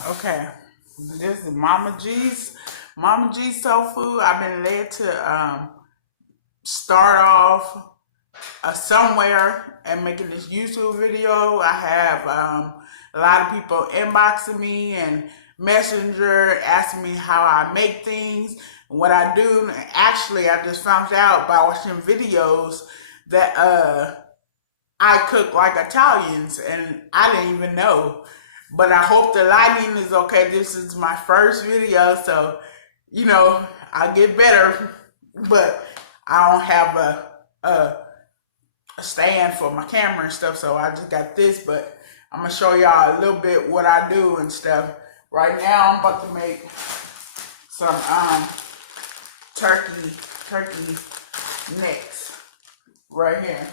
Okay, this is Mama G's soul food. I've been led to start off somewhere and making this YouTube video. I have a lot of people inboxing me and messenger asking me how I make things and what I do. And actually, I just found out by watching videos that I cook like Italians, and I didn't even know. But I hope the lighting is okay. This is my first video, so I'll get better. But I don't have a stand for my camera and stuff, so I just got this. But I'm gonna show y'all a little bit what I do and stuff. Right now, I'm about to make some turkey necks right here.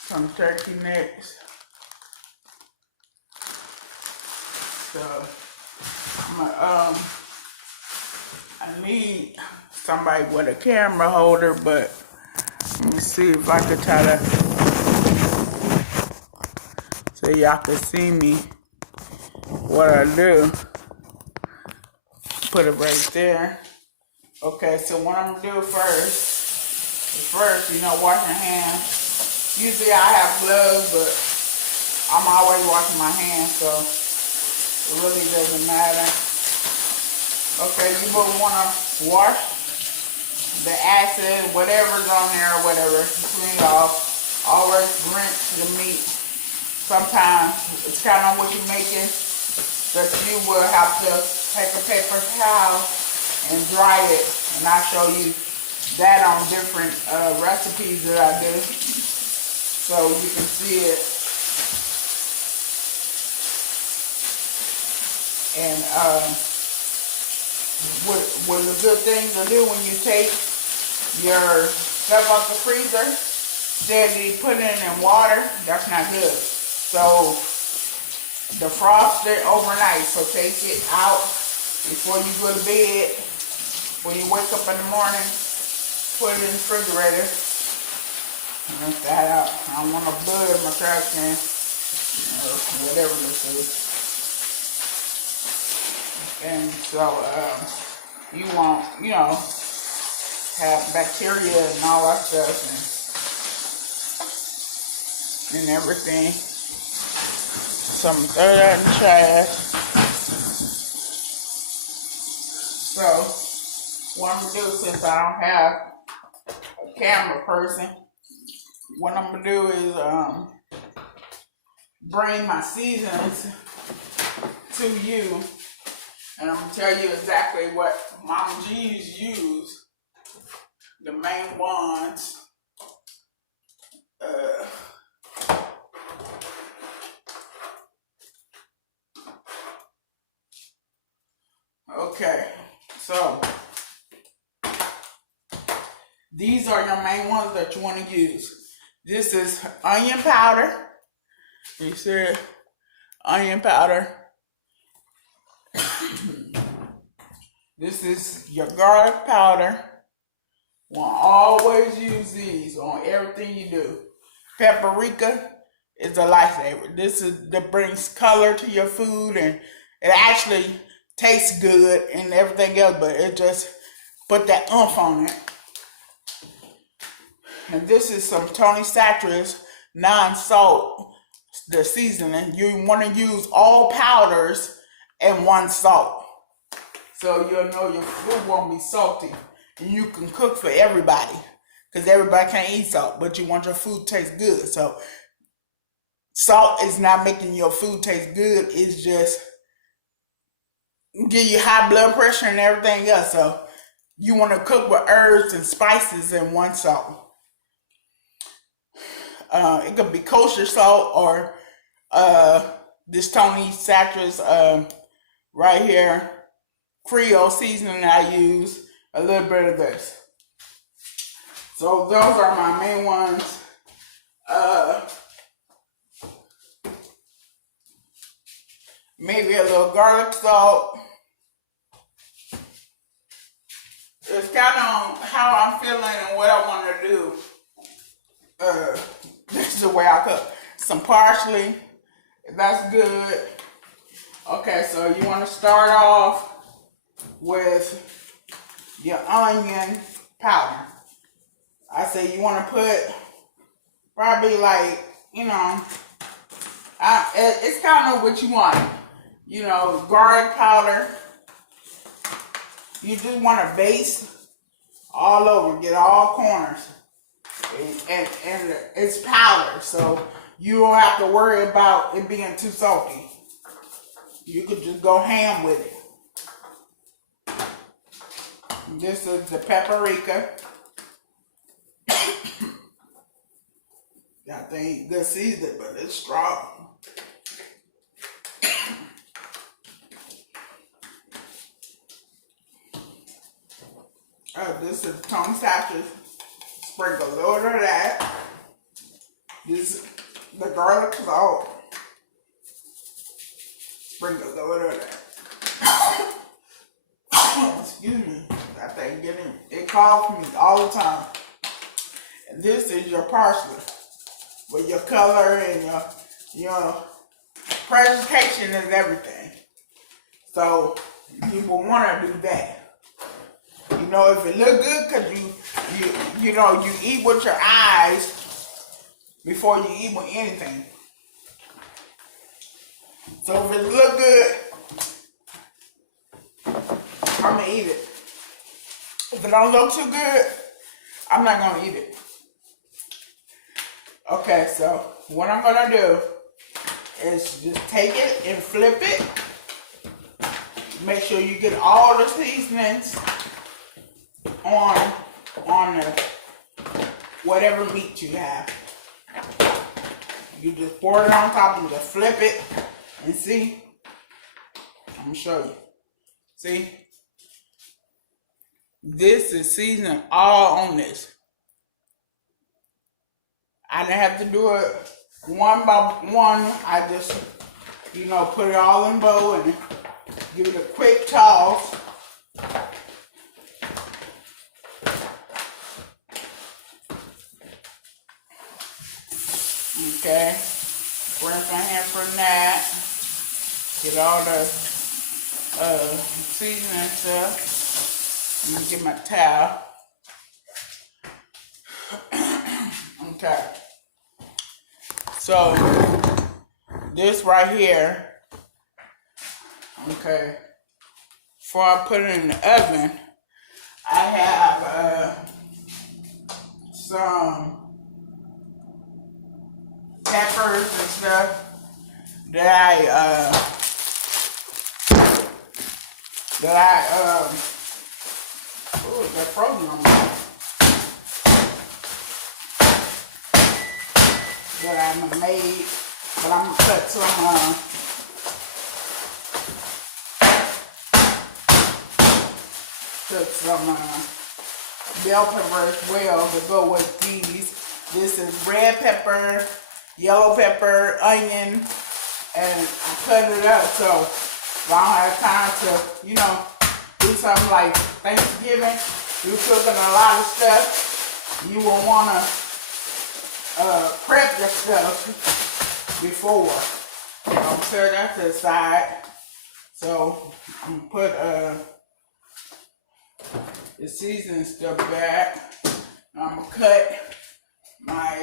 Some turkey necks. So I need somebody with a camera holder, but let me see if I could try to so y'all can see me what I do. Put it right there. Okay, so what I'm gonna do first, wash your hands. Usually I have gloves, but I'm always washing my hands, so it really doesn't matter. Okay, you will want to wash the acid, whatever's on there or whatever, clean it off. Always rinse the meat. Sometimes, it's kind of what you're making, that you will have to take a paper towel and dry it. And I'll show you that on different recipes that I do, so you can see it. And what a good thing to do when you take your stuff out the freezer, instead of putting it in water, that's not good. So defrost it overnight. So take it out before you go to bed. When you wake up in the morning, put it in the refrigerator. Rinse that out. I don't want no blood in my trash can or whatever this is. And so you won't, have bacteria and all that stuff and everything. So I'm gonna throw that in the trash. So what I'm gonna do, since I don't have a camera person, what I'm gonna do is bring my seasons to you. And I'm going to tell you exactly what Mama G's use. The main ones. Okay. So, these are your main ones that you want to use. This is onion powder. You see onion powder. This is your garlic powder. Will always use these on everything you do. Paprika is a lifesaver. This is that brings color to your food, and it actually tastes good and everything else, but it just put that oomph on it. And this is some Tony Chachere's non-salt, the seasoning. You want to use all powders and one salt, so you'll know your food won't be salty. And you can cook for everybody, because everybody can't eat salt, but you want your food to taste good. So salt is not making your food taste good. It's just give you high blood pressure and everything else. So you want to cook with herbs and spices and one salt. It could be kosher salt or this Tony Chachere's right here Creole seasoning that I use. A little bit of this. So those are my main ones. Maybe a little garlic salt. It's kind of how I'm feeling and what I want to do. This is the way I cook. Some parsley, That's good. Okay, so you want to start off with your onion powder. I say you want to put probably like, it's kind of what you want. Garlic powder. You just want to baste all over, get all corners. And it's powder, so you don't have to worry about it being too salty. You could just go ham with it. This is the paprika. That thing good seasoning, but it's strong. This is Tony Satcher's. Sprinkle a little of that. This is the garlic clove. Sprinkle a little of that. Excuse me. That thing it calls me all the time. And this is your parsley. With your color and your presentation is everything. So you will want to do that. If it look good, because you eat with your eyes before you eat with anything. So if it look good, I'm gonna eat it. If it don't look too good, I'm not gonna eat it. Okay, so what I'm gonna do is just take it and flip it. Make sure you get all the seasonings on the whatever meat you have. You just pour it on top and just flip it and see. I'm gonna show you. See? This is seasoning all on this. I didn't have to do it one by one. I just, put it all in a bowl and give it a quick toss. Okay, rinse my hand from that. Get all the seasoning stuff. Let me get my towel. Okay. So this right here, okay, before I put it in the oven, I have some peppers and stuff that they're frozen on me. That I made, but I'm gonna cut some bell pepper as well to go with these. This is red pepper, yellow pepper, onion, and I cut it up so if I don't have time to, do something like Thanksgiving. You're cooking a lot of stuff. You will want to prep your stuff before. So I'm set that to the side. So I'm gonna put the seasoning stuff back. I'm gonna cut my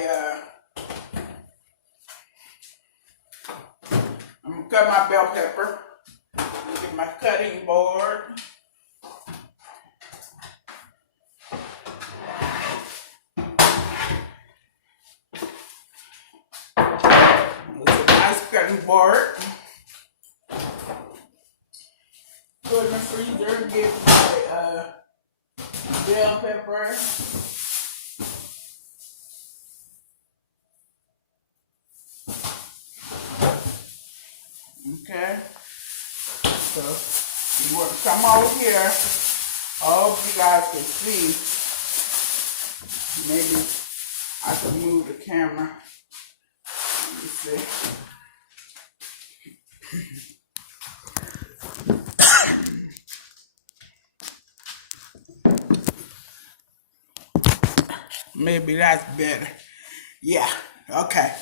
bell pepper. Get my cutting board. Cutting board. Put in the freezer, get my bell pepper. Okay. So you want to come over here. I hope you guys can see. Maybe I can move the camera. Let me see. Maybe that's better. Yeah, okay.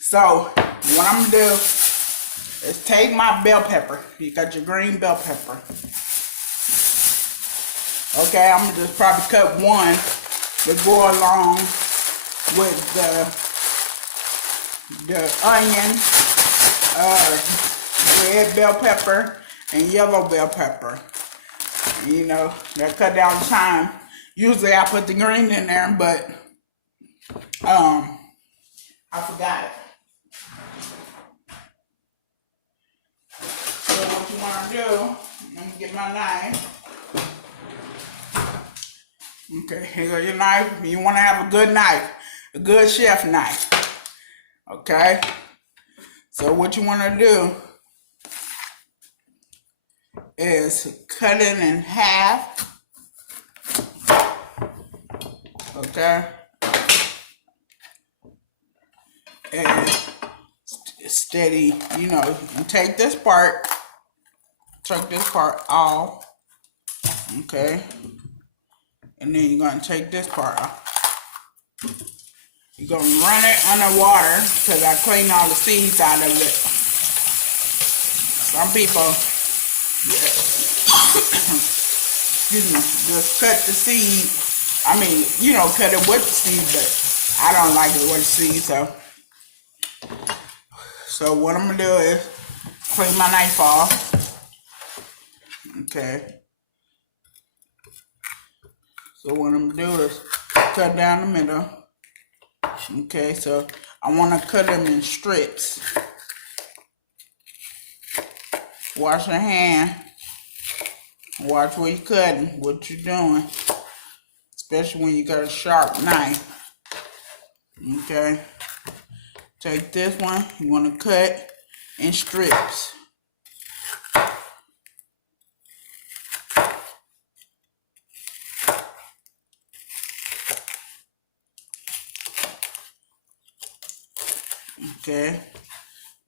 So what I'm gonna do is take my bell pepper. You got your green bell pepper. Okay, I'm gonna just probably cut one to go along with the onion, red bell pepper, and yellow bell pepper. You know, that cut down time. Usually I put the green in there, but I forgot it. So what you want to do, let me get my knife. Okay, here go your knife. You want to have a good knife, a good chef knife. Okay? So what you want to do is cut it in half. Okay? And steady, you know, you take this part off. Okay? And then you're going to take this part off. You're going to run it under water because I clean all the seeds out of it. Some people, excuse me, just cut the seed. I mean, you know, cut it with the seed, but I don't like it with the seed, So what I'm going to do is clean my knife off. Okay. So what I'm going to do is cut down the middle. Okay, so I want to cut them in strips. Wash your hand. Watch where you're cutting, what you're doing. Especially when you got a sharp knife. Okay. Take this one. You want to cut in strips. Okay.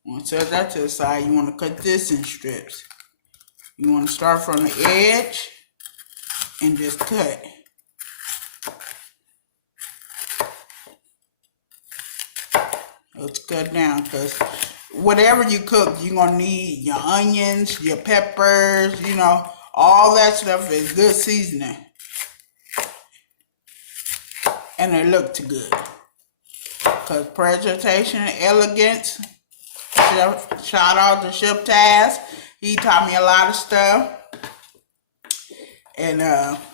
Once you set that to the side, you want to cut this in strips. You want to start from the edge and just cut. Let's cut down because whatever you cook, you're going to need your onions, your peppers, you know, all that stuff is good seasoning. And it looks good. Because presentation, elegance, shout out to Chef Taz. He taught me a lot of stuff. And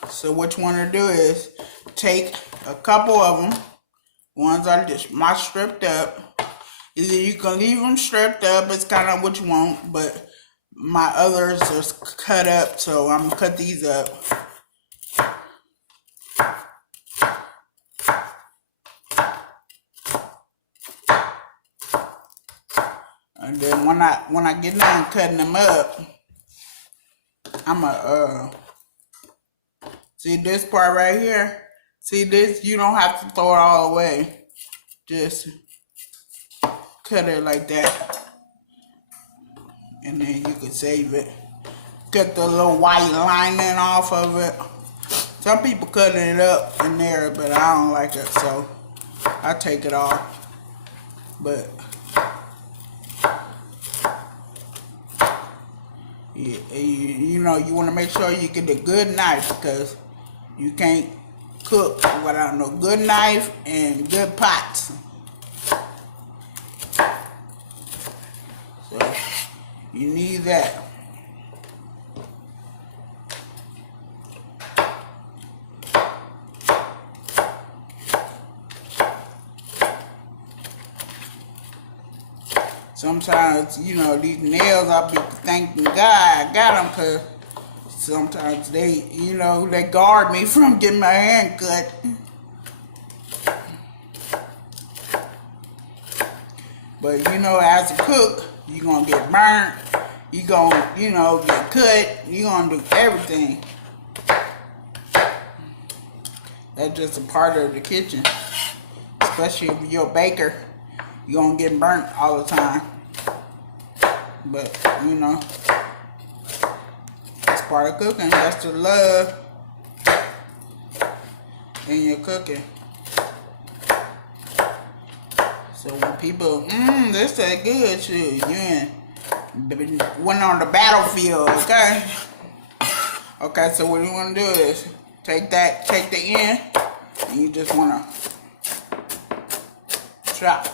so what you want to do is take a couple of them. Ones are just my stripped up. Either you can leave them stripped up, it's kind of what you want, but my others are cut up, so I'm going to cut these up. And then when I get done cutting them up, I'm gonna see this part right here. See this? You don't have to throw it all away. Just cut it like that, and then you can save it. Cut the little white lining off of it. Some people cut it up in there, but I don't like it, so I take it off. But you know, you want to make sure you get a good knife because you can't cook without no good knife and good pots. So you need that. Sometimes, you know, these nails, I'll be thanking God I got them because sometimes they, you know, they guard me from getting my hand cut. But, you know, as a cook, you're going to get burnt. You're going to, you know, get cut. You're going to do everything. That's just a part of the kitchen. Especially if you're a baker. You're going to get burnt all the time. But, you know, that's part of cooking. That's the love in your cooking. So when people, this that good shit, went on the battlefield, okay? Okay, so what you want to do is take the end, and you just want to chop.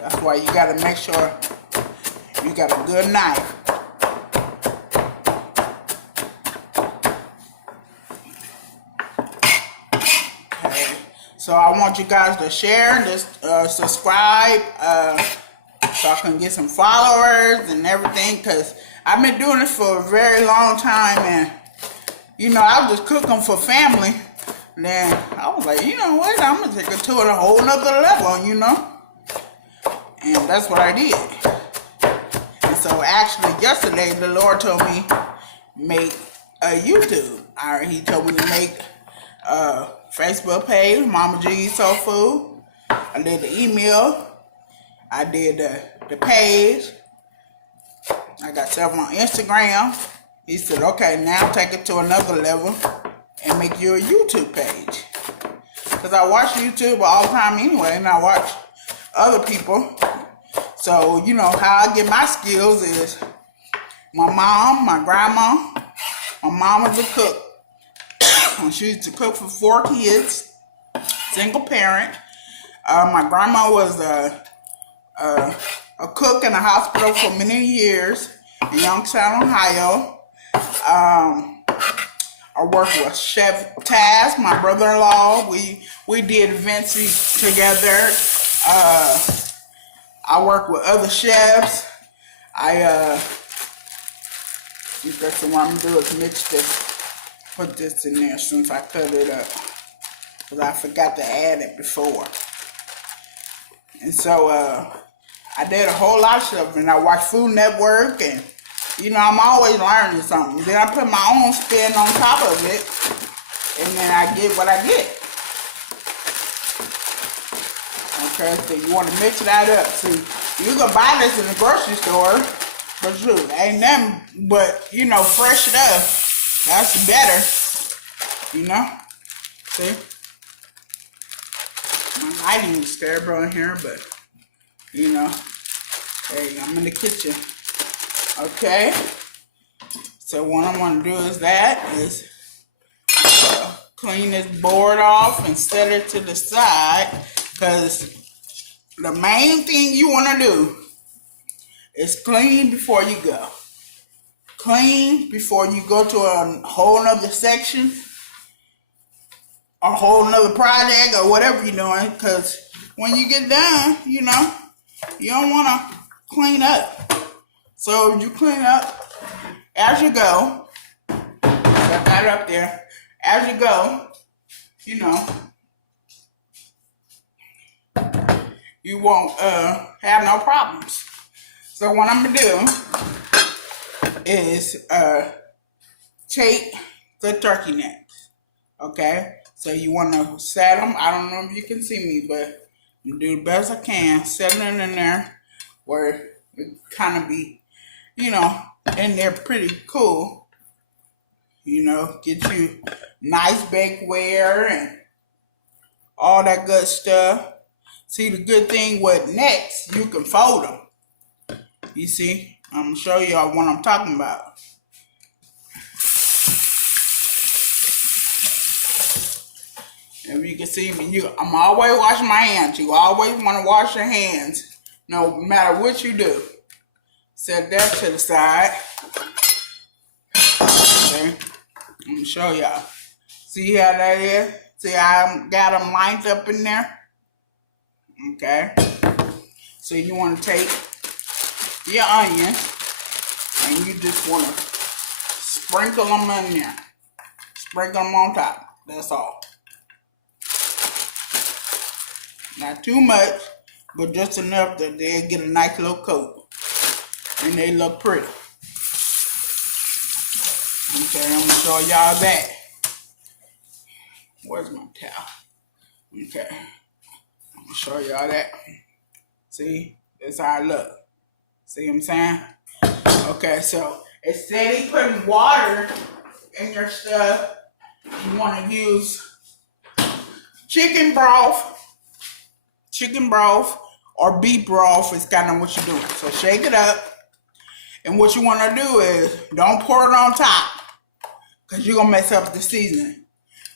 That's why you got to make sure you got a good knife. Okay, so I want you guys to share and just subscribe so I can get some followers and everything, because I've been doing this for a very long time, and you know, I was just cooking for family. And then I was like, you know what, I'm gonna take it to a whole nother level, you know? And that's what I did. And so actually yesterday the Lord told me make a YouTube. He told me to make a Facebook page, Mama G Soul Food. I did the email. I did the page. I got several on Instagram. He said, okay, now take it to another level and make you a YouTube page. Because I watch YouTube all the time anyway, and I watch other people. So, you know, how I get my skills is my mom, my grandma. My mom was a cook. She used to cook for 4 kids, single parent. My grandma was a cook in a hospital for many years in Youngstown, Ohio. I worked with Chef Taz, my brother-in-law. We did events together. I work with other chefs. So what I'm gonna do is mix this, put this in there since I cut it up, because I forgot to add it before. And so I did a whole lot of stuff, and I watched Food Network, and you know, I'm always learning something. Then I put my own spin on top of it, and then I get what I get. Okay, so you want to mix that up. See, you can buy this in the grocery store, but shoot, ain't nothing but, you know, fresh stuff. That's better, you know? See? My lighting is terrible in here, but, you know, hey, I'm in the kitchen. Okay? So what I want to do is clean this board off and set it to the side, because the main thing you want to do is clean before you go. Clean before you go to a whole nother section, a whole nother project, or whatever you're doing, because when you get done, you know, you don't want to clean up. So you clean up as you go. Set that up there. As you go, you know, you won't have no problems. So what I'm gonna do is take the turkey necks. Okay, so you want to set them. I don't know if you can see me, but I'm gonna do the best I can. Set them in there where it kind of be, you know, and they're pretty cool. You know, get you nice bakeware and all that good stuff. See, the good thing with necks, you can fold them. You see, I'm going to show y'all what I'm talking about. If you can see me, I'm always washing my hands. You always want to wash your hands, no matter what you do. Set that to the side. Okay, I'm going to show y'all. See how that is? See how I got them lined up in there? Okay, so you want to take your onion and you just want to sprinkle them in there. Sprinkle them on top. That's all. Not too much, but just enough that they'll get a nice little coat. And they look pretty. Okay, I'm going to show y'all that. Where's my towel? Okay. Show y'all that. See, that's how I look. See what I'm saying? Okay, so instead of putting water in your stuff, you want to use chicken broth, or beef broth is kind of what you're doing. So shake it up. And what you want to do is don't pour it on top because you're going to mess up the seasoning.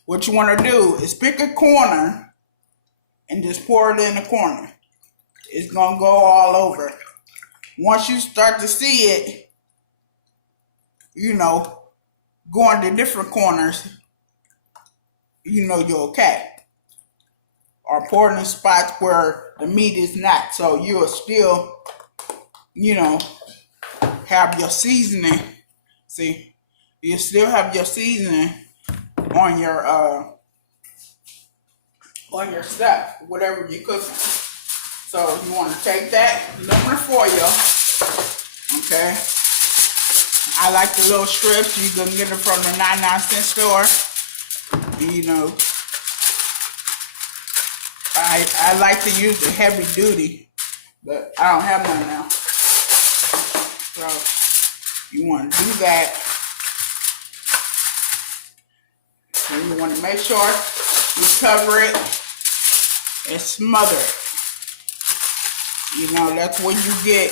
What you want to do is pick a corner and just pour it in the corner. It's going to go all over. Once you start to see it, you know, going to different corners, you know you're okay. Or pour it in spots where the meat is not. So you'll still, you know, have your seasoning. See, you still have your seasoning on your stuff, whatever you're cooking. So you want to take that aluminum foil, okay? I like the little strips. You can get them from the 99-cent store. You know, I like to use the heavy duty, but I don't have none now. So you want to do that. And you want to make sure you cover it and smother it. You know, that's when you get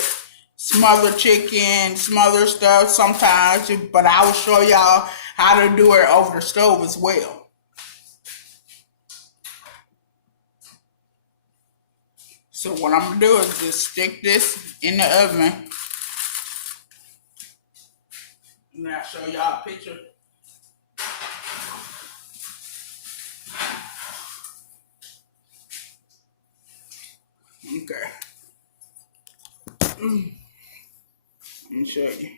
smothered chicken, smothered stuff sometimes, but I will show y'all how to do it over the stove as well. So what I'm going to do is just stick this in the oven. And I'll show y'all a picture. Okay. Let me show you.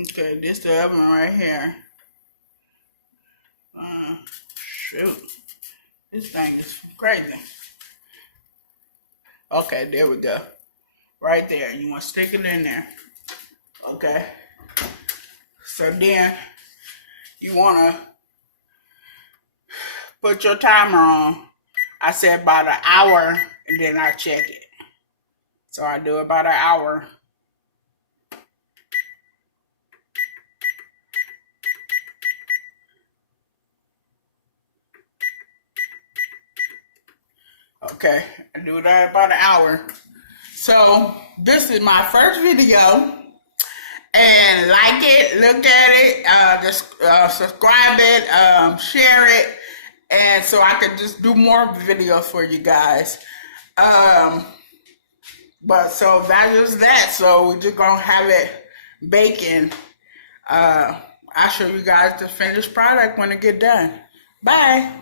Okay, this the oven right here. Shoot. This thing is crazy. Okay, there we go. Right there. You want to stick it in there. Okay. So then you want to put your timer on. I said about an hour, and then I check it. So I do about an hour. Okay, I do that about an hour. So this is my first video. And like it, look at it, just subscribe it, share it, and so I can just do more videos for you guys. But so that is that. So we're just gonna have it baking. I'll show you guys the finished product when it get done. Bye.